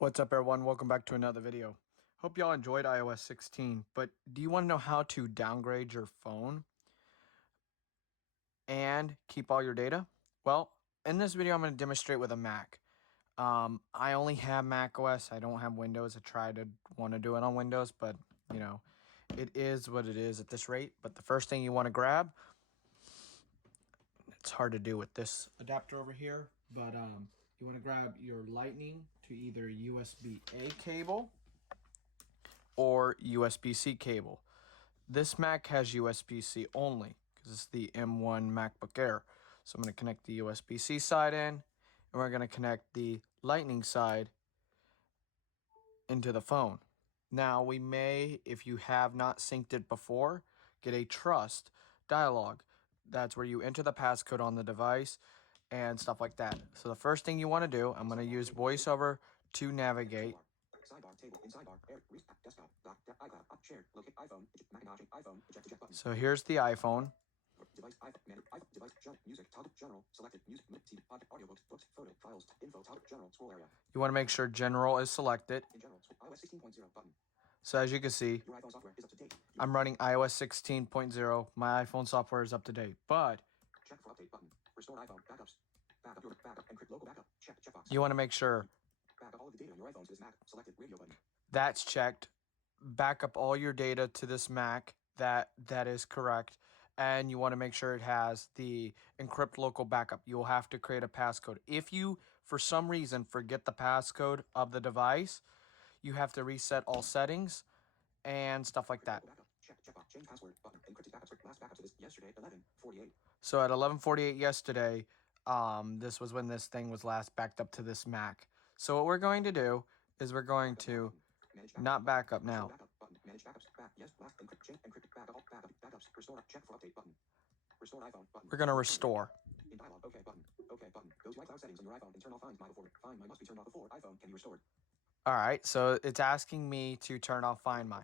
What's up, everyone? Welcome back to another video. Hope y'all enjoyed iOS 16, but do you want to know how to downgrade your phone and keep all your data? Well, in this video, I'm going to demonstrate with a Mac. I only have macOS. I don't have Windows. I want to do it on Windows, but you know, it is what it is at this rate. But the first thing you want to grab, it's hard to do with this adapter over here, but you want to grab your Lightning to either USB-A cable or USB-C cable. This Mac has USB-C only because it's the M1 MacBook Air. So I'm going to connect the USB-C side in, and we're going to connect the Lightning side into the phone. Now, we may, if you have not synced it before, get a trust dialog. That's where you enter the passcode on the device and stuff like that. So the first thing you want to do, I'm going to use VoiceOver to navigate. So here's the iPhone. You want to make sure general is selected. So as you can see, I'm running iOS 16.0. My iPhone software is up to date, but you want to make sure that's checked. Back up all your data to this Mac. That is correct. And you want to make sure it has the encrypt local backup. You'll have to create a passcode. If you, for some reason, forget the passcode of the device, you have to reset all settings and stuff like that. So at 11:48 yesterday, this was when this thing was last backed up to this Mac. So what we're going to do is we're going to not back up now. We're going to restore. All right, so it's asking me to turn off Find My.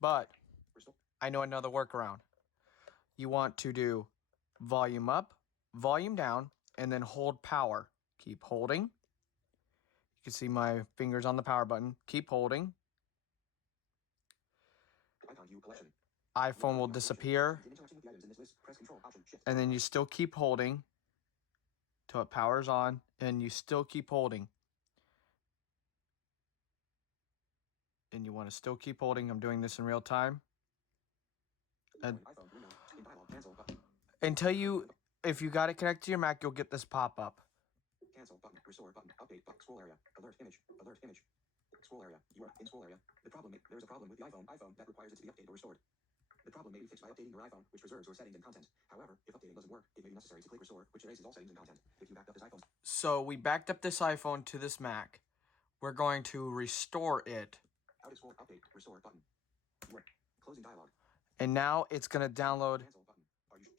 But I know another workaround. You want to do volume up, volume down, and then hold power. Keep holding. You can see my fingers on the power button. Keep holding. iPhone will disappear. And then you still keep holding till it powers on, and you still keep holding. And you want to still keep holding. I'm doing this in real time. Until you, if you got it connected to your Mac, you'll get this pop-up. Cancel button, restore button, update button, scroll area, alert image, scroll area, you are in scroll area. There is a problem with the iPhone that requires it to be updated or restored. The problem may be fixed by updating your iPhone, which preserves your settings and content. However, if updating doesn't work, it may be necessary to click restore, which erases all settings and content. If you backed up this iPhone. So we backed up this iPhone to this Mac. We're going to restore it. Update, restore button. Closing dialog. And now it's going to download.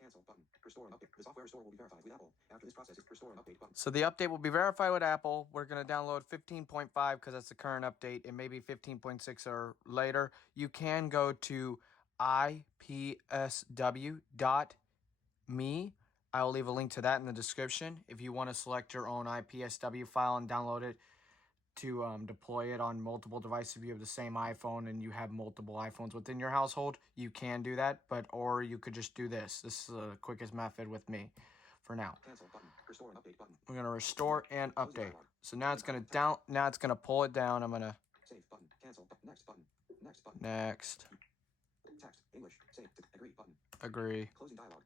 Cancel button. Restore and update. The software restore will be verified with Apple. After this process, restore and update button. So the update will be verified with Apple. We're going to download 15.5 because that's the current update. It may be 15.6 or later. You can go to ipsw.me. I will leave a link to that in the description if you want to select your own IPSW file and download it to deploy it on multiple devices. If you have the same iPhone and you have multiple iPhones within your household, you can do that, or you could just do this. This is the quickest method with me for now. Cancel button. Restore and update button. We're going to restore and update. So now it's going to pull it down. I'm going to save button. Cancel button. Next button. Next button. Next. Text English. Save. Agree button. Agree. Closing dialog.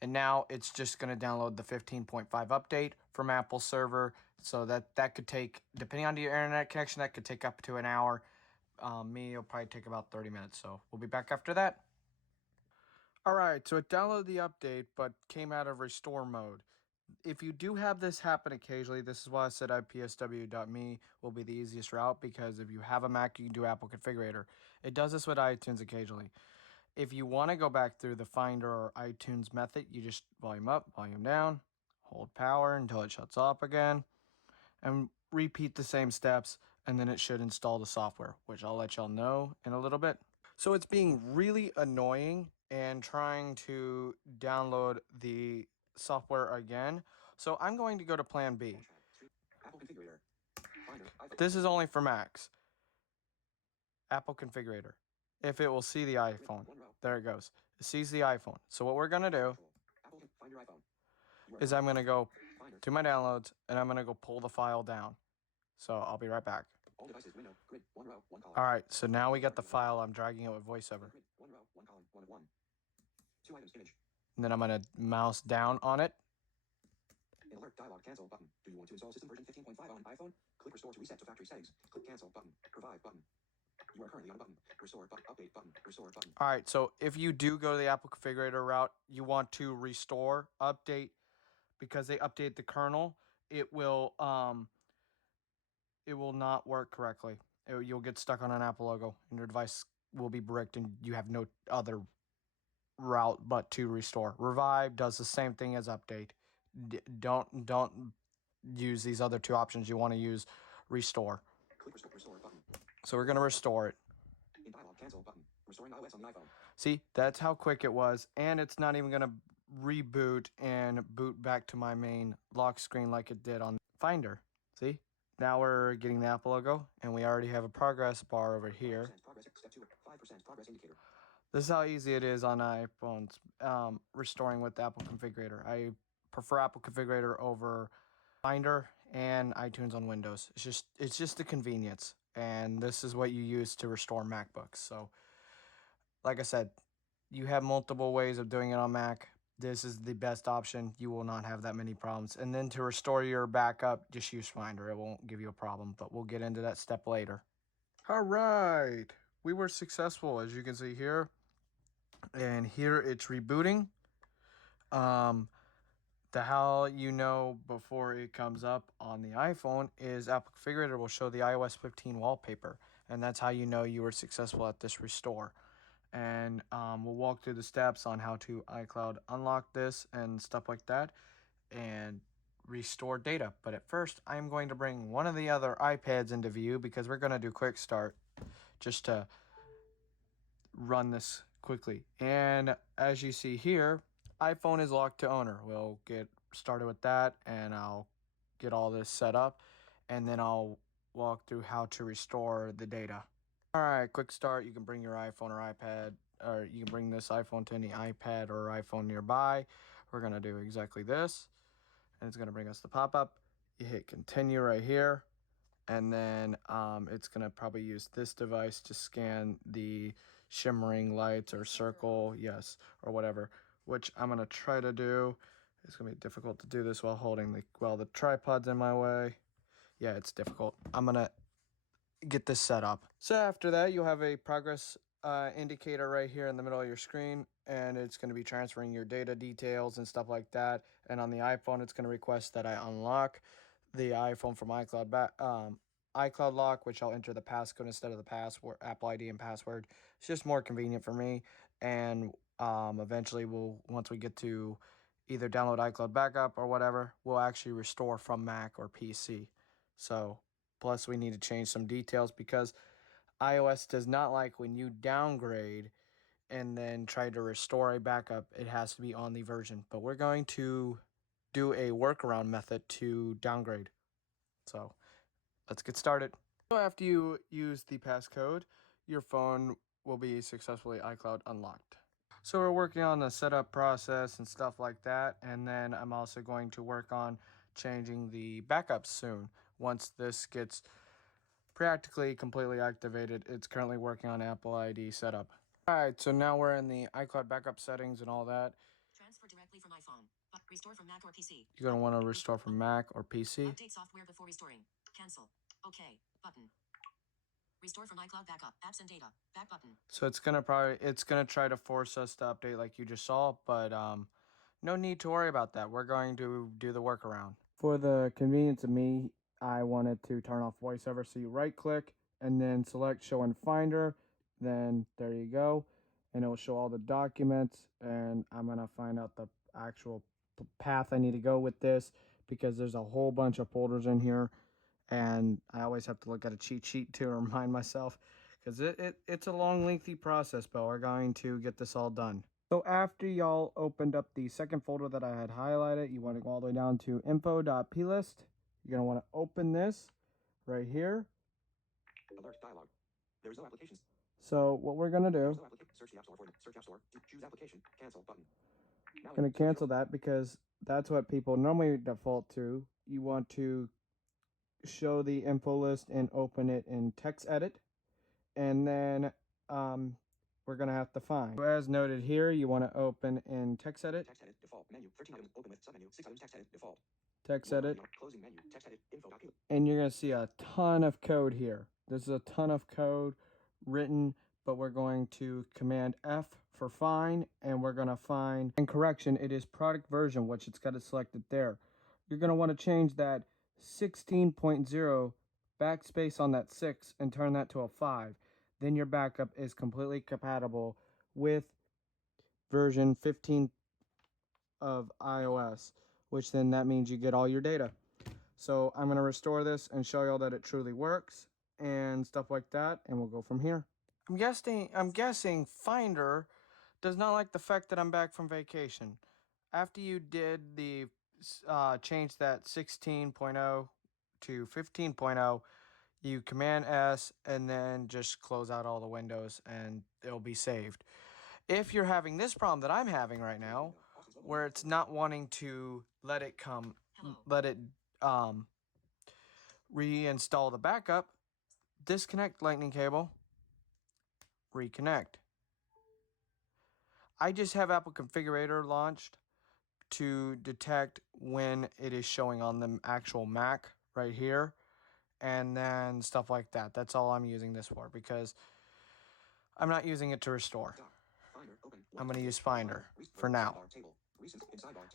And now it's just going to download the 15.5 update from Apple server. So that could take, depending on your internet connection, that could take up to an hour. It'll probably take about 30 minutes. So we'll be back after that. All right, so it downloaded the update, but came out of restore mode. If you do have this happen occasionally, this is why I said ipsw.me will be the easiest route, because if you have a Mac, you can do Apple Configurator. It does this with iTunes occasionally. If you want to go back through the Finder or iTunes method, you just volume up, volume down, hold power until it shuts off again, and repeat the same steps, and then it should install the software, which I'll let y'all know in a little bit. So it's being really annoying and trying to download the software again. So I'm going to go to plan B. Apple Configurator. This is only for Macs. Apple configurator. If it will see the iPhone. There it goes. It sees the iPhone. So what we're going to do is I'm going to go to my downloads and I'm going to go pull the file down. So I'll be right back. All right, so now we got the file. I'm dragging it with VoiceOver. And then I'm going to mouse down on it. An alert dialog cancel button. Do you want to install system version 15.5 on iPhone? Click restore to reset to factory settings. Click cancel button. Provide button. You are currently on a button. Restore button. Update button. Restore button. All right, so if you do go to the Apple configurator route, you want to restore, update, because they update the kernel, it will not work correctly. You'll get stuck on an Apple logo and your device will be bricked and you have no other route but to restore. Revive does the same thing as update. Don't use these other two options. You want to use restore. Click restore button. So we're going to restore it. In dialog cancel button. Restoring iOS on the iPhone. See, that's how quick it was, and it's not even going to reboot and boot back to my main lock screen like it did on Finder. See? Now we're getting the Apple logo, and we already have a progress bar over here. Progress, step 2, 5% progress indicator. This is how easy it is on iPhones, restoring with the Apple configurator. I prefer Apple configurator over Finder and iTunes on Windows. It's just the convenience, and this is what you use to restore MacBooks. So, like I said, you have multiple ways of doing it on Mac. This is the best option. You will not have that many problems. And then to restore your backup, just use Finder. It won't give you a problem, but we'll get into that step later. All right, we were successful, as you can see here. And here it's rebooting. How you know before it comes up on the iPhone is Apple configurator will show the iOS 15 wallpaper, and that's how you know you were successful at this restore. And we'll walk through the steps on how to iCloud unlock this and stuff like that and restore data. But at first, I'm going to bring one of the other iPads into view because we're going to do quick start just to run this quickly. And as you see here, iPhone is locked to owner. We'll get started with that and I'll get all this set up and then I'll walk through how to restore the data. All right, quick start. You can bring your iPhone or iPad, or you can bring this iPhone to any iPad or iPhone nearby. We're going to do exactly this, and it's going to bring us the pop-up. You hit continue right here, and then it's going to probably use this device to scan the shimmering lights or circle, yes, or whatever, which I'm going to try to do. It's going to be difficult to do this while holding the tripod's in my way. Yeah, it's difficult. I'm going to get this set up. So after that, you'll have a progress indicator right here in the middle of your screen, and it's going to be transferring your data details and stuff like that. And on the iPhone, it's going to request that I unlock the iPhone from iCloud lock, which I'll enter the passcode instead of the password, Apple ID and password. It's just more convenient for me. And eventually, once we get to either download iCloud backup or whatever, we'll actually restore from Mac or PC. So plus, we need to change some details because iOS does not like when you downgrade and then try to restore a backup. It has to be on the version. But we're going to do a workaround method to downgrade. So let's get started. So after you use the passcode, your phone will be successfully iCloud unlocked. So we're working on the setup process and stuff like that. And then I'm also going to work on changing the backups soon. Once this gets practically completely activated, it's currently working on Apple ID setup. All right, so now we're in the iCloud backup settings and all that. Transfer directly from iPhone, but restore from Mac or PC. You're going to want to restore from Mac or PC. Update software before restoring. Cancel. OK. Button. Restore from iCloud backup. Apps and data. Back button. So it's going to try to force us to update like you just saw, but no need to worry about that. We're going to do the workaround. For the convenience of me, I wanted to turn off VoiceOver, so you right click and then select show in Finder, then there you go, and it will show all the documents, and I'm going to find out the actual path I need to go with this because there's a whole bunch of folders in here, and I always have to look at a cheat sheet to remind myself because it's a long, lengthy process, but we're going to get this all done. So after y'all opened up the second folder that I had highlighted, you want to go all the way down to info.plist. You're going to want to open this right here. Alert dialog. There is no applications. So what we're going to do, No search the App Store for the search App Store. Choose application. Cancel button. I'm going to cancel that because that's what people normally default to. You want to show the info list and open it in text edit. And then we're going to have to find. So as noted here, you want to open in text edit. Text edit default menu. 13 items. Open with submenu. 6 items. Text edit default. Text edit. Closing menu. Text edit info. And you're going to see a ton of code here. There's a ton of code written, but we're going to Command F for find, and we're going to find, and correction, it is product version, which it's got it selected there. You're going to want to change that 16.0 backspace on that 6 and turn that to a 5. Then your backup is completely compatible with version 15 of iOS, which then that means you get all your data. So I'm going to restore this and show y'all that it truly works and stuff like that, and we'll go from here. I'm guessing Finder does not like the fact that I'm back from vacation. After you did the change that 16.0 to 15.0, you Command S and then just close out all the windows and it'll be saved. If you're having this problem that I'm having right now, where it's not wanting to let it reinstall the backup, disconnect lightning cable, reconnect. I just have Apple Configurator launched to detect when it is showing on the actual Mac right here, and then stuff like that. That's all I'm using this for, because I'm not using it to restore. I'm going to use Finder for now.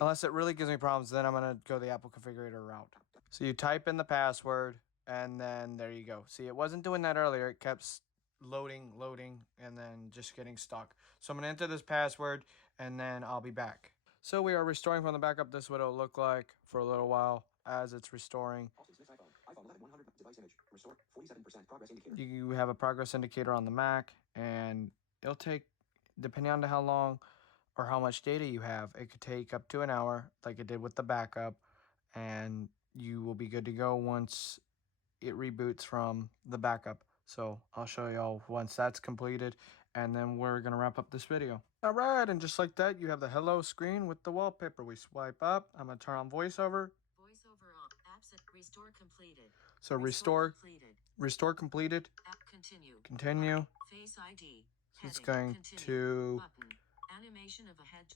Unless it really gives me problems, then I'm going to go the Apple Configurator route. So you type in the password, and then there you go. See, it wasn't doing that earlier. It kept loading, and then just getting stuck. So I'm going to enter this password, and then I'll be back. So we are restoring from the backup. This is what it'll look like for a little while as it's restoring. You have a progress indicator on the Mac, and it'll take, depending on how long or how much data you have, it could take up to an hour, like it did with the backup, and you will be good to go once it reboots from the backup. So I'll show y'all once that's completed, and then we're gonna wrap up this video. All right, and just like that, you have the hello screen with the wallpaper. We swipe up. I'm gonna turn on voiceover. Voiceover on. Absent. Restore completed. So restore completed. App continue. Continue. Face ID. So it's going to. Button. Animation of a head.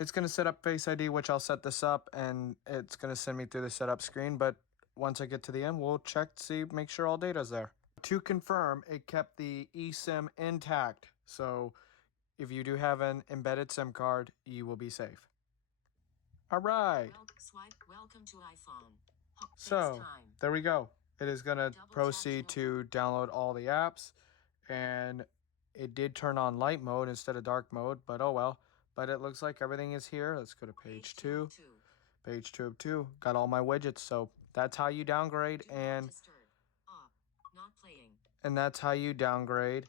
It's going to set up Face ID, which I'll set this up, and it's going to send me through the setup screen. But once I get to the end, we'll check, see, make sure all data's there. To confirm, it kept the eSIM intact. So if you do have an embedded SIM card, you will be safe. All right. Welcome to iPhone. So there we go. It is going to proceed to download all the apps, and it did turn on light mode instead of dark mode, but oh well. But it looks like everything is here. Let's go to page 2. Page 2 of 2. Got all my widgets. So that's how you downgrade, and that's how you downgrade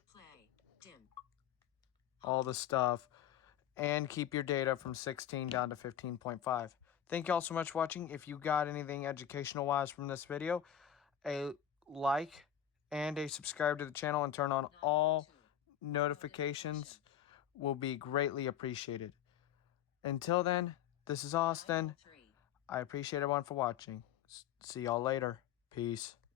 all the stuff and keep your data from 16 down to 15.5. Thank you all so much for watching. If you got anything educational wise from this video, a like and a subscribe to the channel and turn on all notifications will be greatly appreciated. Until then, this is Austin. I appreciate everyone for watching. See y'all later. Peace.